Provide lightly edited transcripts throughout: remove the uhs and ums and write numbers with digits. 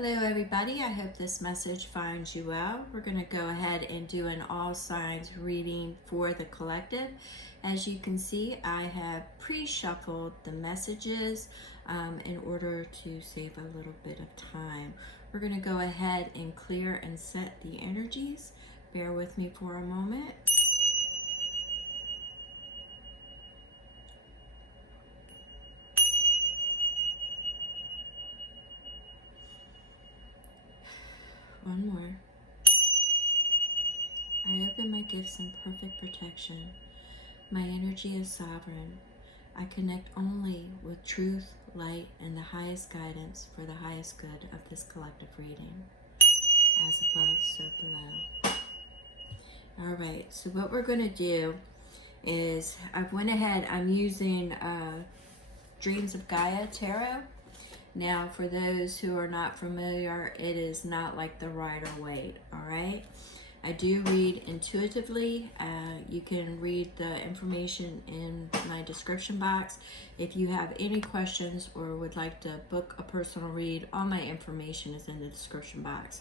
Hello everybody, I hope this message finds you well. We're going to go ahead and do an all signs reading for the collective. As you can see, I have pre-shuffled the messages in order to save a little bit of time. We're going to go ahead and clear and set the energies. Bear with me for a moment. One more. I open my gifts in perfect protection. My energy is sovereign. I connect only with truth, light, and the highest guidance for the highest good of this collective reading. As above, so below. All right, so what we're going to do is I'm using Dreams of Gaia Tarot. Now, for those who are not familiar, it is not like the Rider-Waite, all right? I do read intuitively. You can read the information in my description box. If you have any questions or would like to book a personal read, all my information is in the description box.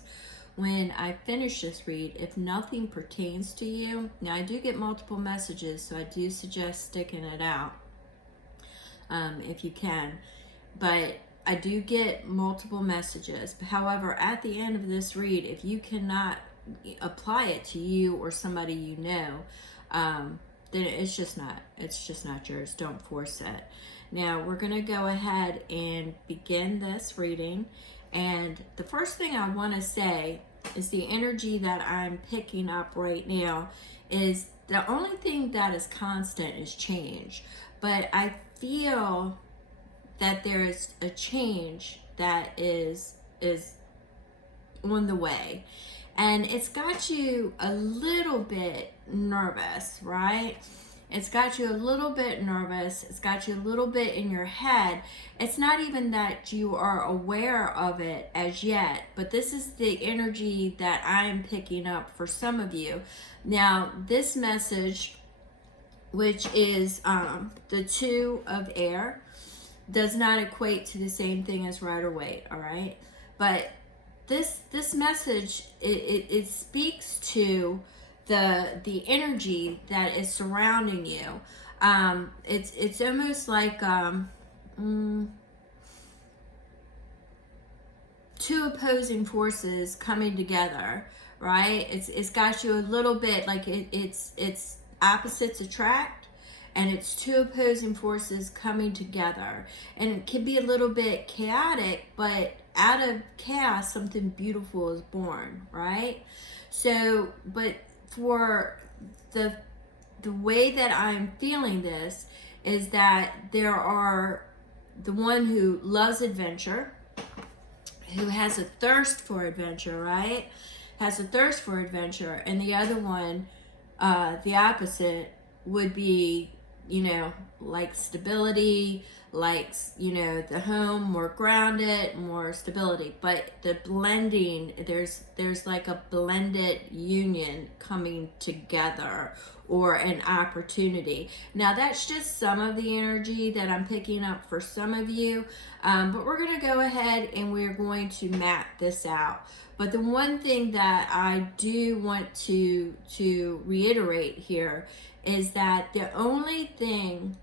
When I finish this read, if nothing pertains to you, now I do get multiple messages, so I do suggest sticking it out if you can. But I do get multiple messages. However, at the end of this read, if you cannot apply it to you or somebody you know, then it's just not yours. Don't force it. Now we're going to go ahead and begin this reading, and the first thing I want to say is the energy that I'm picking up right now is the only thing that is constant is change, but I feel that there is a change that is on the way. And it's got you a little bit nervous, right? It's got you a little bit nervous. It's got you a little bit in your head. It's not even that you are aware of it as yet, but this is the energy that I'm picking up for some of you. Now, this message, which is the Two of Air, does not equate to the same thing as Rider-Waite, all right? But this message, it speaks to the energy that is surrounding you. It's almost like two opposing forces coming together, right? It's got you a little bit like it's opposites attract. And it's two opposing forces coming together. And it can be a little bit chaotic, but out of chaos, something beautiful is born, right? So, but for the way that I'm feeling this is that there are the one who loves adventure, who has a thirst for adventure, right? Has a thirst for adventure. And the other one, the opposite, would be, like stability, likes, the home, more grounded, more stability. But the blending, there's like a blended union coming together, or an opportunity. Now that's just some of the energy that I'm picking up for some of you, but we're going to go ahead and we're going to map this out. But the one thing that I do want to reiterate here is that the only thing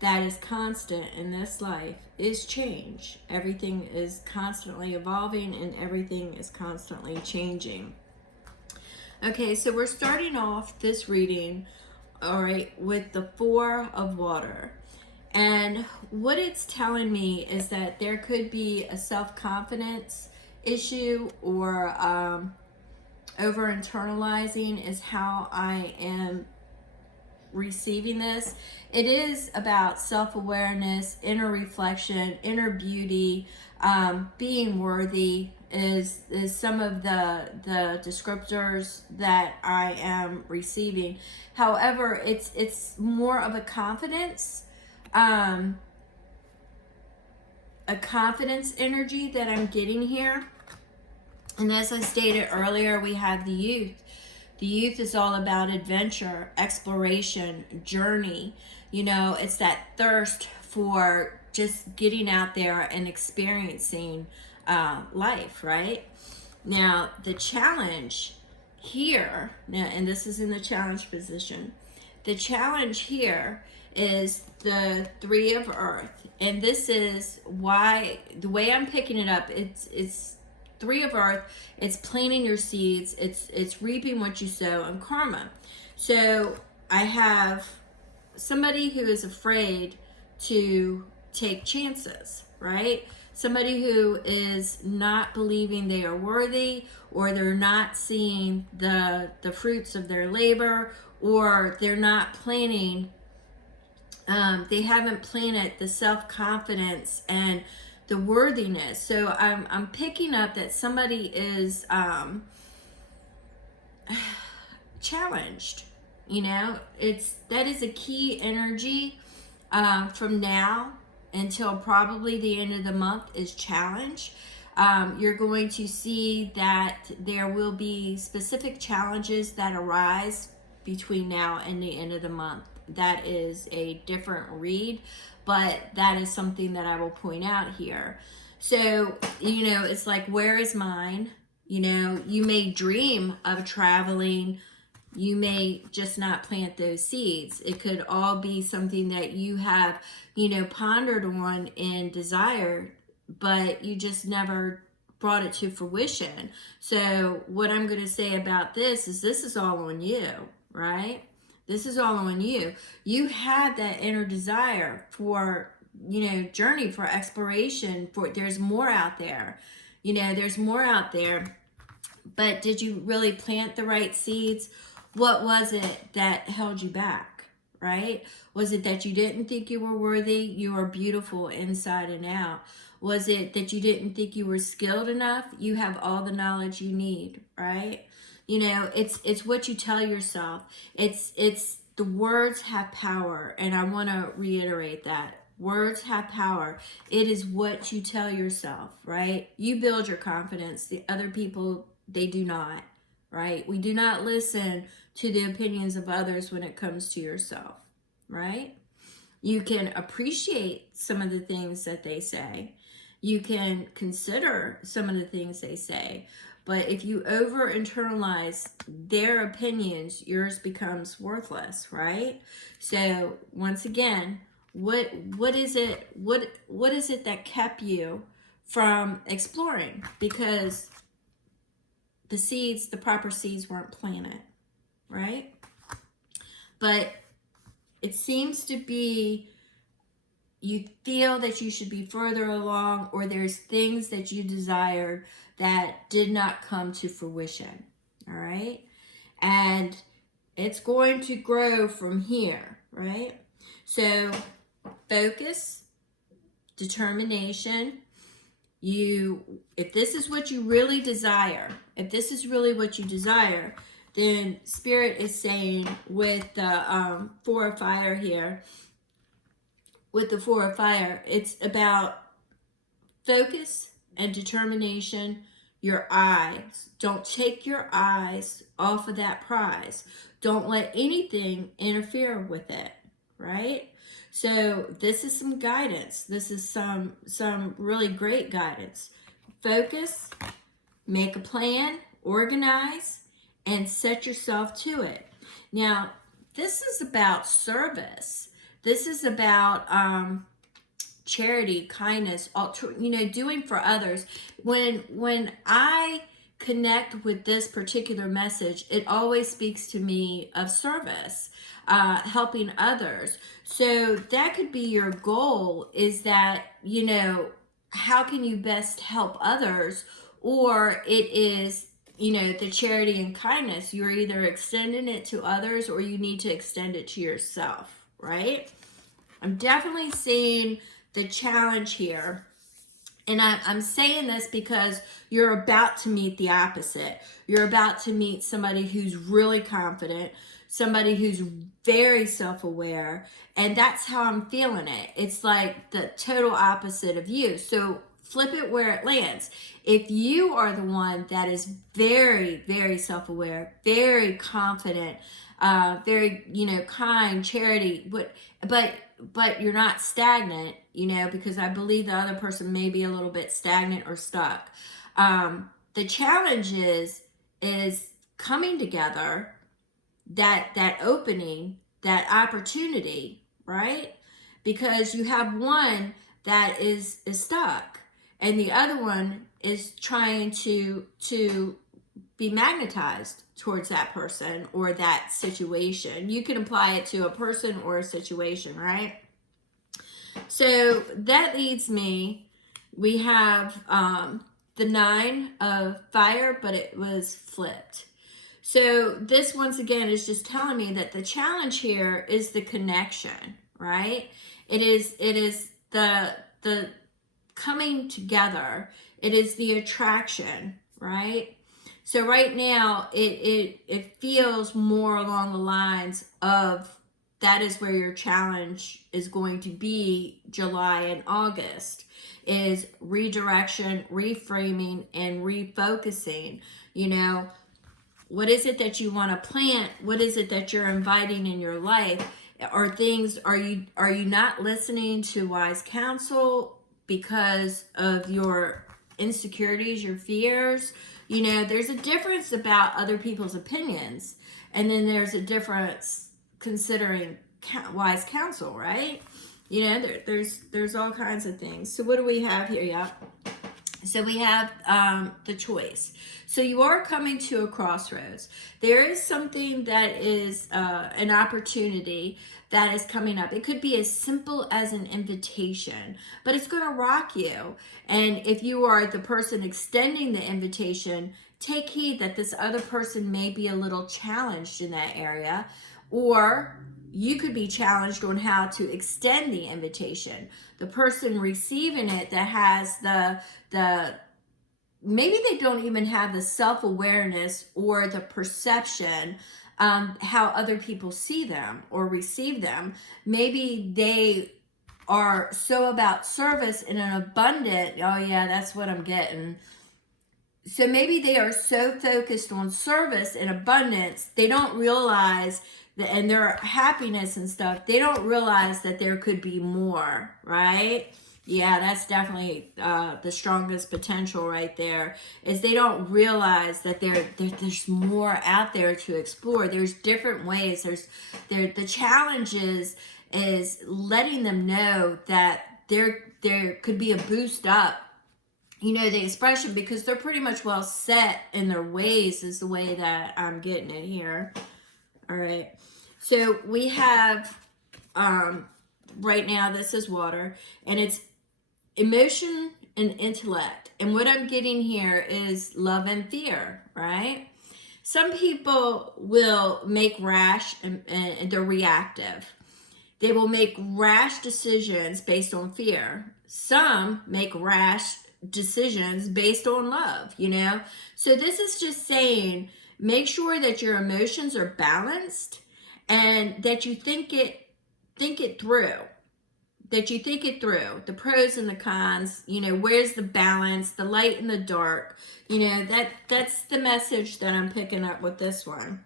that is constant in this life is change. Everything is constantly evolving and everything is constantly changing. Okay, so we're starting off this reading, all right, with the Four of Water. And what it's telling me is that there could be a self-confidence issue, or over-internalizing is how I am receiving this. It is about self-awareness, inner reflection, inner beauty, being worthy is some of the descriptors that I am receiving. However, it's more of a confidence energy that I'm getting here. And as I stated earlier, we have the youth. The youth is all about adventure, exploration, journey. It's that thirst for just getting out there and experiencing life, right? Now, the challenge here, now, and this is in the challenge position, the challenge here is the Three of Earth. And this is why, the way I'm picking it up, it's Three of Earth, it's planting your seeds, it's reaping what you sow, and karma. So I have somebody who is afraid to take chances, right? Somebody who is not believing they are worthy, or they're not seeing the fruits of their labor, or they're not planning, they haven't planted the self-confidence and the worthiness. So I'm picking up that somebody is challenged. You know, that is a key energy from now until probably the end of the month is challenge. You're going to see that there will be specific challenges that arise between now and the end of the month. That is a different read, but that is something that I will point out here. So, you know, it's like, where is mine? You know, you may dream of traveling. You may just not plant those seeds. It could all be something that you have, you know, pondered on and desired, but you just never brought it to fruition. So what I'm going to say about this is all on you, right? This is all on you. You had that inner desire for, you know, journey, for exploration, for there's more out there. You know, there's more out there. But did you really plant the right seeds? What was it that held you back, right? Was it that you didn't think you were worthy? You are beautiful inside and out. Was it that you didn't think you were skilled enough? You have all the knowledge you need, right? You know, it's what you tell yourself. It's the words have power, and I want to reiterate that. Words have power. It is what you tell yourself, right? You build your confidence. The other people, they do not, right? We do not listen to the opinions of others when it comes to yourself, right? You can appreciate some of the things that they say. You can consider some of the things they say. But if you over internalize their opinions, yours becomes worthless, right? So once again, what is it that kept you from exploring? Because the proper seeds weren't planted, right? But it seems to be, you feel that you should be further along, or there's things that you desired that did not come to fruition, all right? And it's going to grow from here, right? So focus, determination. If this is what you really desire, then Spirit is saying with the Four of Fire here, with the Four of Fire, it's about focus and determination. Your eyes, don't take your eyes off of that prize. Don't let anything interfere with it, right? So this is some guidance. This is some really great guidance. Focus, make a plan, organize, and set yourself to it. Now, this is about service. This is about charity, kindness, doing for others. When I connect with this particular message, it always speaks to me of service, helping others. So that could be your goal, is that, how can you best help others? Or it is, the charity and kindness. You're either extending it to others, or you need to extend it to yourself, right? I'm definitely seeing the challenge here. And I'm saying this because you're about to meet the opposite. You're about to meet somebody who's really confident, somebody who's very self-aware, and that's how I'm feeling it. It's like the total opposite of you. So flip it where it lands. If you are the one that is very, very self-aware, very confident, very, kind, charity, but you're not stagnant, because I believe the other person may be a little bit stagnant or stuck. The challenge is coming together, that opening, that opportunity, right? Because you have one that is stuck, and the other one is trying to be magnetized towards that person or that situation. You can apply it to a person or a situation, right? So that leads me, we have the 9 of fire, but it was flipped. So this, once again, is just telling me that the challenge here is the connection, right? It is the coming together. It is the attraction, right? So right now, it feels more along the lines of, that is where your challenge is going to be July and August, is redirection, reframing, and refocusing. What is it that you want to plant? What is it that you're inviting in your life? Are you not listening to wise counsel because of your insecurities, your fears? There's a difference about other people's opinions, and then there's a difference considering wise counsel, right? There's all kinds of things. So what do we have here? Yeah. So we have the choice. So you are coming to a crossroads. There is something that is an opportunity that is coming up. It could be as simple as an invitation, but it's going to rock you. And if you are the person extending the invitation, take heed that this other person may be a little challenged in that area, or you could be challenged on how to extend the invitation. The person receiving it that has the maybe they don't even have the self-awareness or the perception how other people see them or receive them. Maybe they are so about service in an abundant, oh yeah, that's what I'm getting. So maybe they are so focused on service and abundance, they don't realize that, and their happiness and stuff, they don't realize that there could be more, right? Yeah, that's definitely the strongest potential right there, is they don't realize that there's more out there to explore. There's different ways. The challenge is letting them know that there could be a boost up. The expression, because they're pretty much well set in their ways, is the way that I'm getting it here. All right. So we have, right now, this is water, and it's emotion and intellect. And what I'm getting here is love and fear, right? Some people will make rash and they're reactive. They will make rash decisions based on fear. Some make rash decisions based on love, So this is just saying, make sure that your emotions are balanced and that you think it through. That you think it through, the pros and the cons, where's the balance, the light and the dark, that's the message that I'm picking up with this one.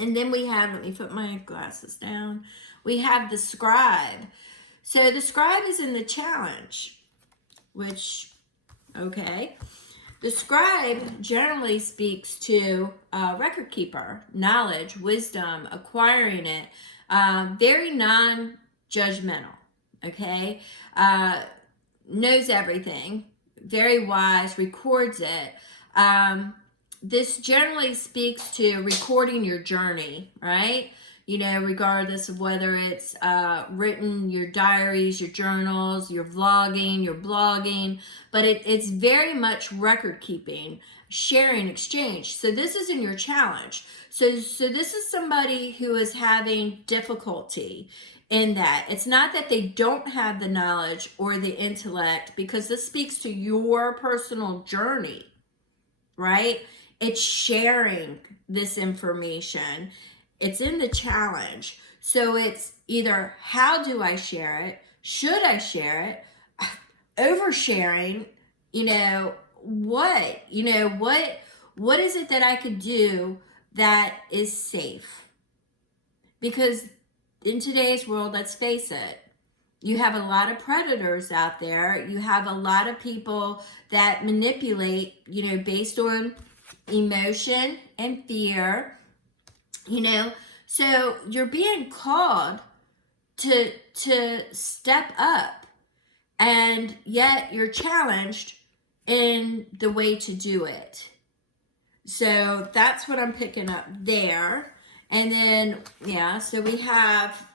And then we have, let me put my glasses down, we have the scribe. So the scribe is in the challenge, which, okay. The scribe generally speaks to a record keeper, knowledge, wisdom, acquiring it, very non-judgmental. Okay, knows everything, very wise, records it. This generally speaks to recording your journey, right? Regardless of whether it's written, your diaries, your journals, your vlogging, your blogging, but it's very much record keeping, sharing, exchange. So this is in your challenge. So this is somebody who is having difficulty in that. It's not that they don't have the knowledge or the intellect, because this speaks to your personal journey, right? It's sharing this information. It's in the challenge. So it's either, how do I share it? Should I share it? Oversharing, what? What is it that I could do that is safe? Because in today's world, let's face it, you have a lot of predators out there. You have a lot of people that manipulate, you know, based on emotion and fear, you know. So you're being called to step up, and yet you're challenged in the way to do it. So that's what I'm picking up there. And then, yeah, so we have,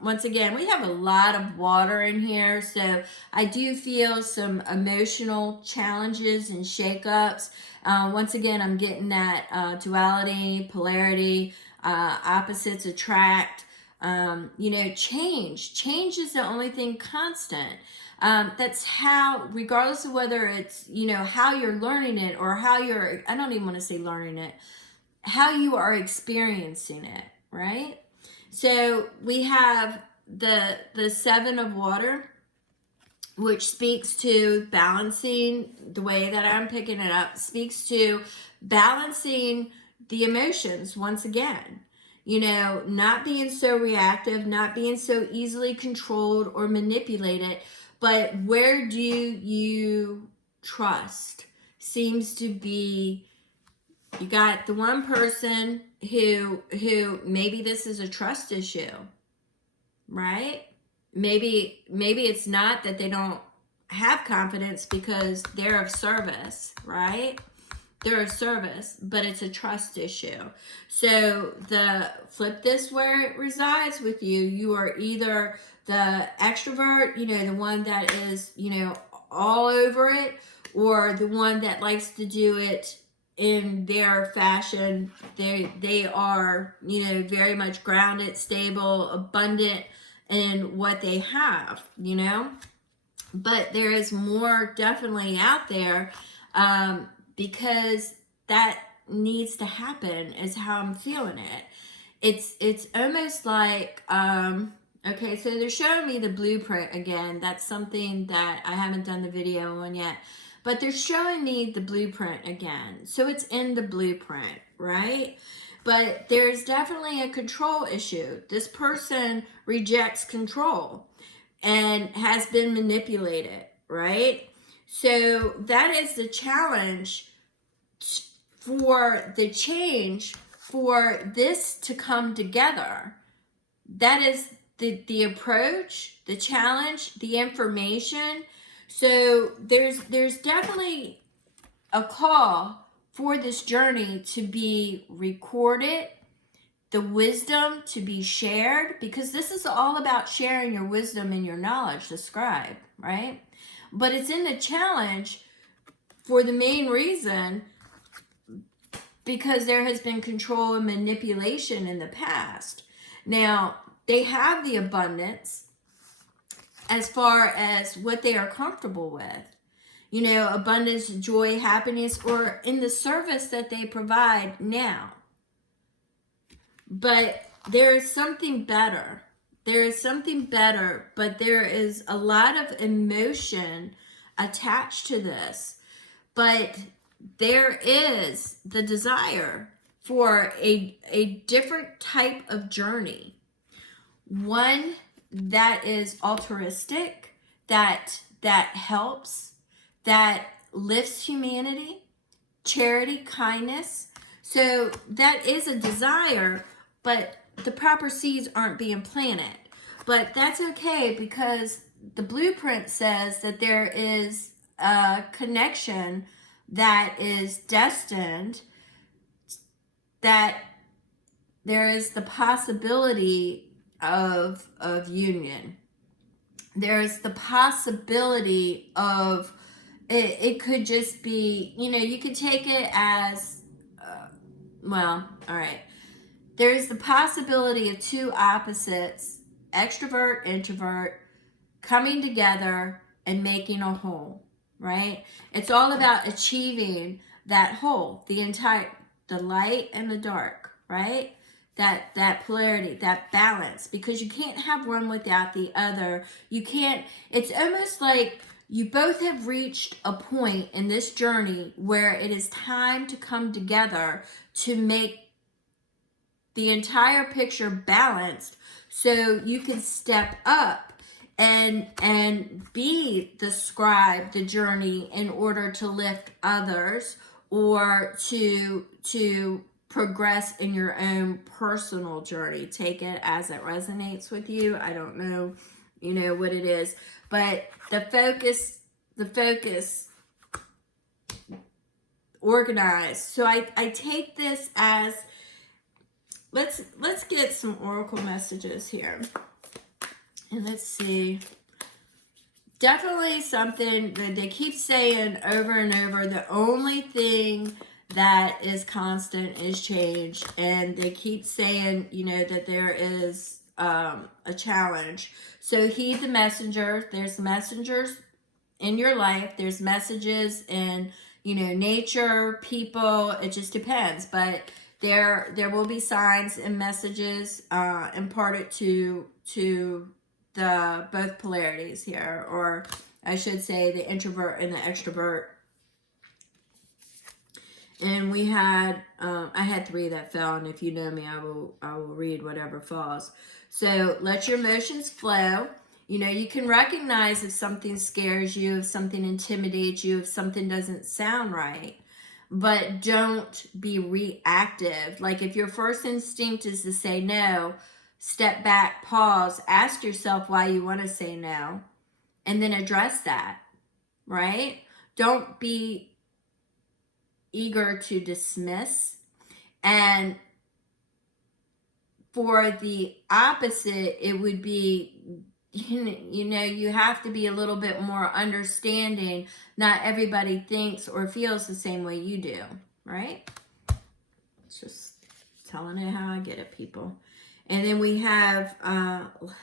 once again, we have a lot of water in here. So I do feel some emotional challenges and shakeups. Once again, I'm getting that duality, polarity, opposites attract. You know, change is the only thing constant. That's how, regardless of whether it's, you know, how you're learning it or how you're, I don't even want to say learning it, how you are experiencing it, right? So we have the Seven of Water, which speaks to balancing, the way that I'm picking it up, speaks to balancing the emotions once again. You know, not being so reactive, not being so easily controlled or manipulated, but where do you trust? Seems to be, you got the one person who maybe this is a trust issue, right? Maybe it's not that they don't have confidence because they're of service, right? They're of service, but it's a trust issue. So the flip this where it resides with you. You are either the extrovert, you know, the one that is, you know, all over it, or the one that likes to do it in their fashion. They are, you know, very much grounded, stable, abundant in what they have, you know. But there is more definitely out there, because that needs to happen, is how I'm feeling it. It's almost like, okay, so they're showing me the blueprint again. That's something that I haven't done the video on yet. But they're showing me the blueprint again. So it's in the blueprint, right? But there's definitely a control issue. This person rejects control and has been manipulated, right? So that is the challenge for the change, for this to come together. That is the approach, the challenge, the information. So there's definitely a call for this journey to be recorded, the wisdom to be shared, because this is all about sharing your wisdom and your knowledge, the scribe, right? But it's in the challenge for the main reason because there has been control and manipulation in the past. Now, they have the abundance as far as what they are comfortable with. You know, abundance, joy, happiness, or in the service that they provide now. But there is something better. There is something better, but there is a lot of emotion attached to this. But there is the desire for a different type of journey. One that is altruistic, that helps, that lifts humanity, charity, kindness. So that is a desire, but the proper seeds aren't being planted. But that's okay, because the blueprint says that there is a connection that is destined, that there is the possibility of union. There's the possibility of, it could just be, you know, you could take it as, well, all right. There's the possibility of two opposites, extrovert, introvert, coming together and making a whole, right? It's all about achieving that whole, the light and the dark, right? That polarity, that balance, because you can't have one without the other. You can't, it's almost like you both have reached a point in this journey where it is time to come together to make the entire picture balanced so you can step up and be the scribe, the journey, in order to lift others or to progress in your own personal journey. Take it as it resonates with you. I don't know, what it is, but the focus organized. So I take this as, let's get some oracle messages here. And let's see. Definitely something that they keep saying over and over. The only thing that is constant is change. And they keep saying, that there is a challenge. So heed the messenger. There's messengers in your life. There's messages in, nature, people. It just depends. But there will be signs and messages imparted to the both polarities here, or I should say the introvert and the extrovert. And we had I had 3 that fell, and if you know me, I will read whatever falls. So let your emotions flow. You can recognize if something scares you, if something intimidates you, if something doesn't sound right. But don't be reactive. Like if your first instinct is to say no, step back, pause, ask yourself why you want to say no, and then address that, right? Don't be eager to dismiss. And for the opposite, it would be, you have to be a little bit more understanding. Not everybody thinks or feels the same way you do, right? It's just telling it how I get it, people. And then we have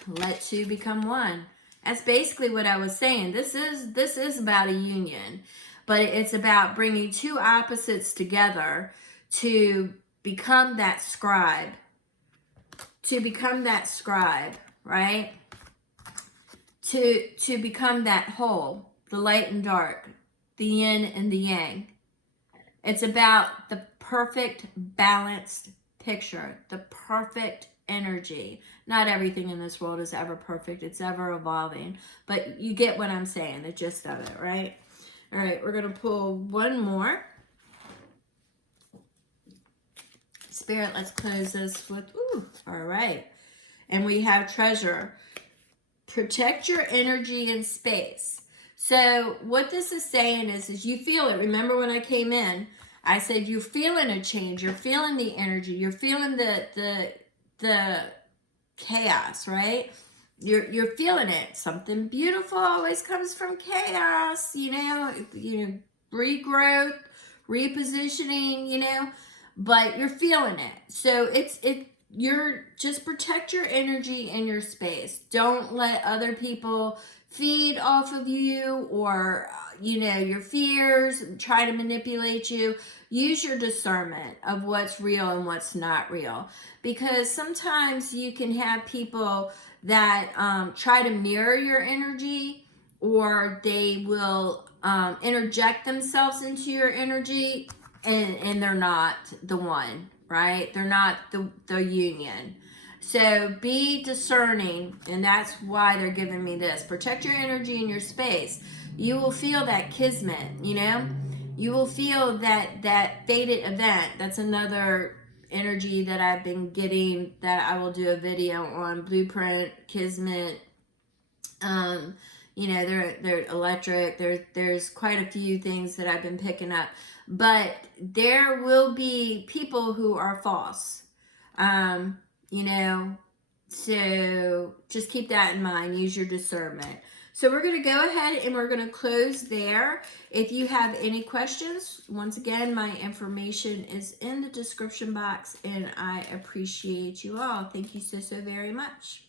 let 2 become 1. That's basically what I was saying. This is about a union, but it's about bringing 2 opposites together to become that scribe. To become that scribe, right? To become that whole, the light and dark, the yin and the yang. It's about the perfect balanced picture, the perfect energy. Not everything in this world is ever perfect. It's ever evolving. But you get what I'm saying, the gist of it, right? All right, we're going to pull one more. Spirit, let's close this with, all right. And we have treasure. Protect your energy and space. So what this is saying is you feel it. Remember when I came in, I said you're feeling a change. You're feeling the energy. You're feeling the chaos, right? You're feeling it. Something beautiful always comes from chaos, regrowth, repositioning, but you're feeling it. So you're just protect your energy and your space. Don't let other people feed off of you or, your fears, try to manipulate you. Use your discernment of what's real and what's not real. Because sometimes you can have people that try to mirror your energy, or they will interject themselves into your energy, and they're not the one, right? They're not the union. So be discerning, and that's why they're giving me this. Protect your energy and your space. You will feel that kismet, You will feel that fated event. That's another energy that I've been getting that I will do a video on. Blueprint, kismet, they're electric. There's quite a few things that I've been picking up. But there will be people who are false. So just keep that in mind. Use your discernment. So we're going to go ahead and we're going to close there. If you have any questions, once again, my information is in the description box, and I appreciate you all. Thank you so very much.